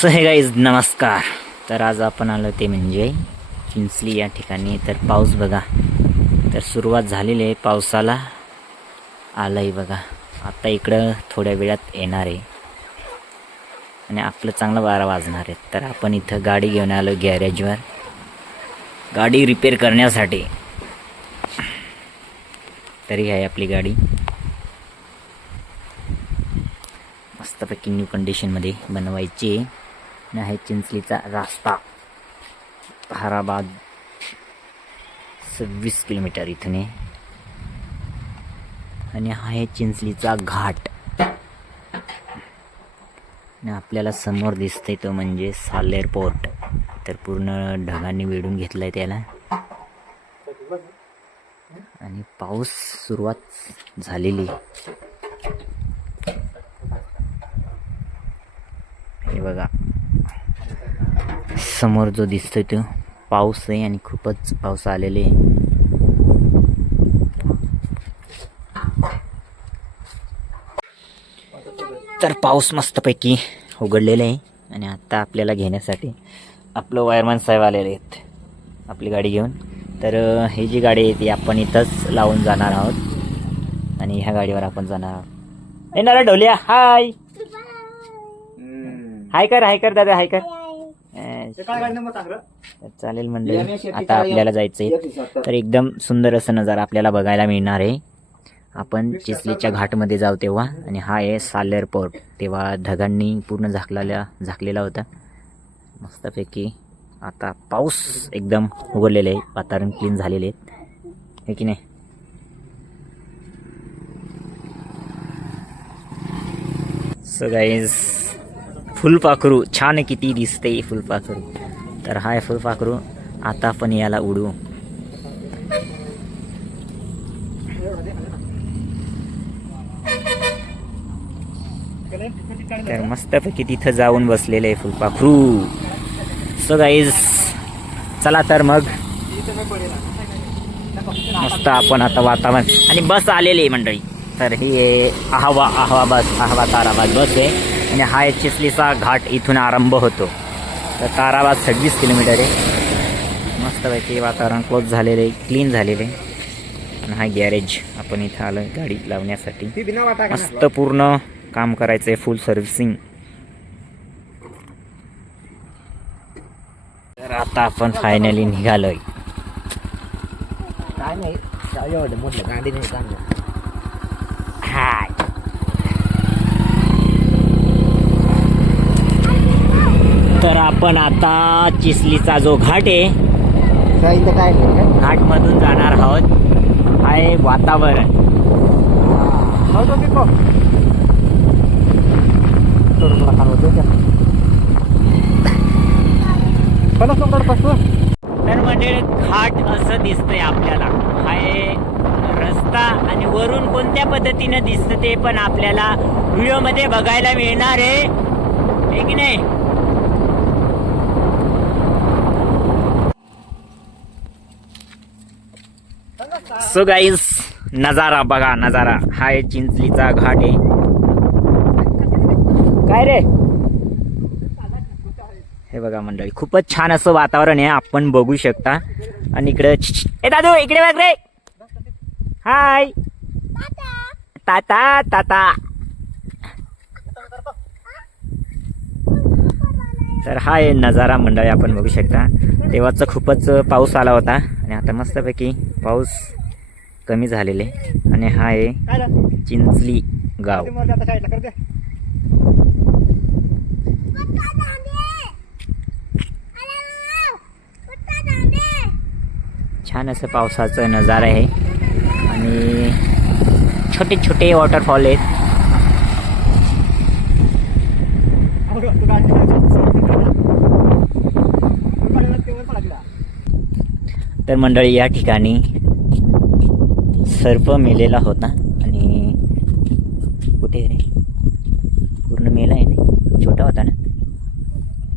So हे guys नमस्कार तर आज आपण आलो ते म्हणजे चिंचली या ठिकाणी. तर पाऊस बघा. तर सुरुवात झालेली आहे पावसाला. आलंय बघा. आता इकडं थोड्या वेळात येणार आहे. आणि आपलं चांगलं बारा वाजणार आहे. तर आपण इथं गाडी घेऊन आलो गॅरेजवर. गाडी रिपेअर करण्यासाठी. तरी आहे आपली गाडी. मस्तपैकी न्यू कंडिशनमध्ये बनवायची आहे. आहे चिंचलीचा रास्ता. ताराबाद सव्वीस किलोमीटर इथून. आहे आणि हा आहे चिंचलीचा घाट. आणि आपल्याला समोर दिसतंय तो म्हणजे सालेर पोर्ट. तर पूर्ण ढगांनी वेढून घेतलं आहे त्याला. आणि पाऊस सुरुवात झालेली. हे बघा. समोर जो दिसतोय तो पाऊस आहे आणि खूपच पाऊस आलेले आहे. तर पाऊस मस्तपैकी उघडलेला आहे आणि आता आपल्याला घेण्यासाठी आपलं वायरमॅन साहेब आलेले आहेत. आपली गाडी घेऊन. तर ही जी गाडी आहे ती आपण इथंच लावून जाणार आहोत. आणि ह्या गाडीवर आपण जाणार आहोत. येणार ढोलिया हाय. हाय कर हाय कर दादा हाय कर चालेल म्हणजे आता आपल्याला जायचंय. तर एकदम सुंदर असं नजारा आपल्याला बघायला मिळणार आहे. आपण चिचलीच्या घाटमध्ये जाऊ तेव्हा. आणि हा आहे सालेर पोर्ट. तेव्हा ढगांनी पूर्ण झाकलेला झाकलेला होता. मस्तपैकी आता पाऊस एकदम उघडलेलं आहे. वातावरण क्लीन झालेले आहे. हे की नाही? सो गाईज फुलपाखरू. छान किती दिसते फुलपाखरू. तर हाय फुलपाखरू. आता आपण याला उडू तर मस्तपैकी तिथं जाऊन बसलेलं आहे फुलपाखरू. सो गाईज चला तर मग. मस्त आपण आता वातावरण. आणि बस आलेली आहे मंडळी. तर ही आहवा आहवा बस आहवा ताराबाद बस आहे. आणि हा आहे घाट इथून आरंभ होतो. तर ताराबाद सव्वीस किलोमीटर आहे. मस्तपैकी वातावरण क्लोज झालेलं आहे क्लीन झालेलं आहे. आणि हा गॅरेज आपण इथं आलो गाडी लावण्यासाठी. मस्त पूर्ण काम करायचं आहे फुल सर्व्हिसिंग तर आता आपण फायनली निघालोय. काय नाही गाडी नाही चांगलं हाय तर आपण आता चिसलीचा जो घाट आहे काय इथं काय नाही का? घाटमधून जाणार आहोत. आहे वातावरण. तर म्हणजे घाट असं दिसतंय आपल्याला. आहे रस्ता आणि वरून कोणत्या पद्धतीनं दिसतं ते पण आपल्याला व्हिडिओमध्ये बघायला मिळणार आहे. हे की नाही? सो गाईस नजारा बघा नजारा. हा आहे चिंचलीचा घाट आहे. काय रे? हे बघा मंडळी खूपच छान असं वातावरण आहे. आपण बघू शकता. आणि इकडे ए दादू इकडे बघ रे. हाय. ताता ताता. तर हा आहे नजारा मंडळी आपण बघू शकता. तेव्हाच खूपच पाऊस आला होता. आणि आता मस्तपैकी पाऊस कमी झालेले आणि हा आहे? चिंचली गाव. छान असं पावसाचं नजारा आहे आणि छोटे छोटे वॉटरफॉल आहेत. तर मंडळी या ठिकाणी सर्प मेलेला होता आणि कुठे रे? पूर्ण मेला आहे ना? छोटा होता ना?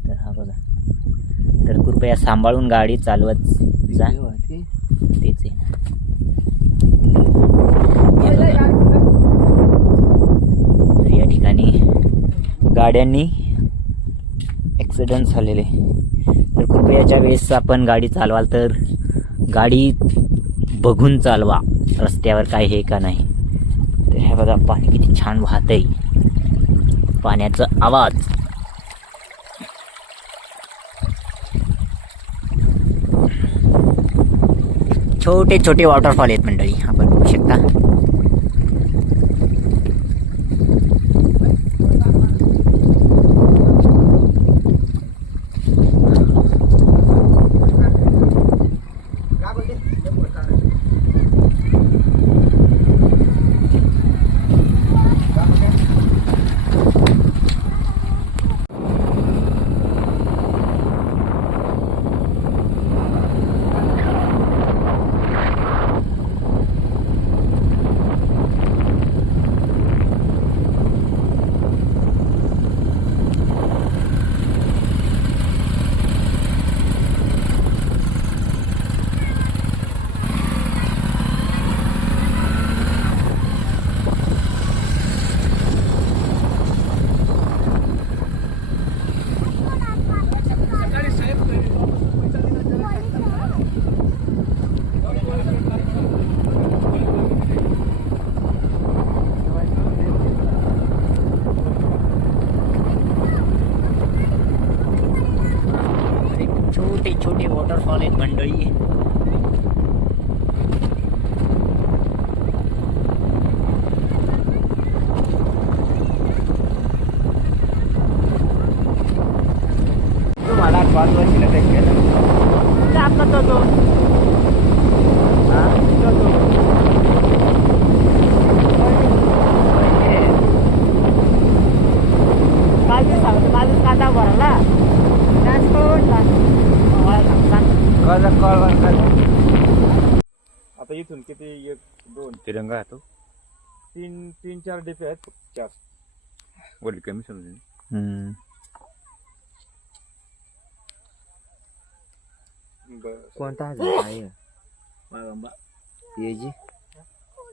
तर हा बघा. तर कृपया सांभाळून गाडी चालवत जा. तेच आहे. तर या ठिकाणी गाड्यांनी ॲक्सिडेंट झालेले. तर कृपयाच्या वेळेस आपण गाडी चालवाल तर गाडी बघून चालवा. रस्त्यावर काय हे का नाही? तर हे बघा पाणी किती छान वाहत आहे पाण्याचा आवाज. छोटे छोटे वॉटरफॉल आहेत मंडळी. आपण बघू शकता. छोटे छोटे वॉटरफॉल आहेत मंडळी. तुम्हाला कॉल. बसला ते केलं आपला तो तो हा? तो तो. काल ते सांगतो माझं कांदा भरला त्याच पडला कॉल कॉल बसला. आता इथून किती? एक दोन. तिरंगा आहे तो. तीन तीन चार डिपे आहेत. चार. वरती कमी समजेल हम्म. बरं. कोणता आहे? मागंबा पेजी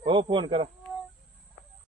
हो फोन करा.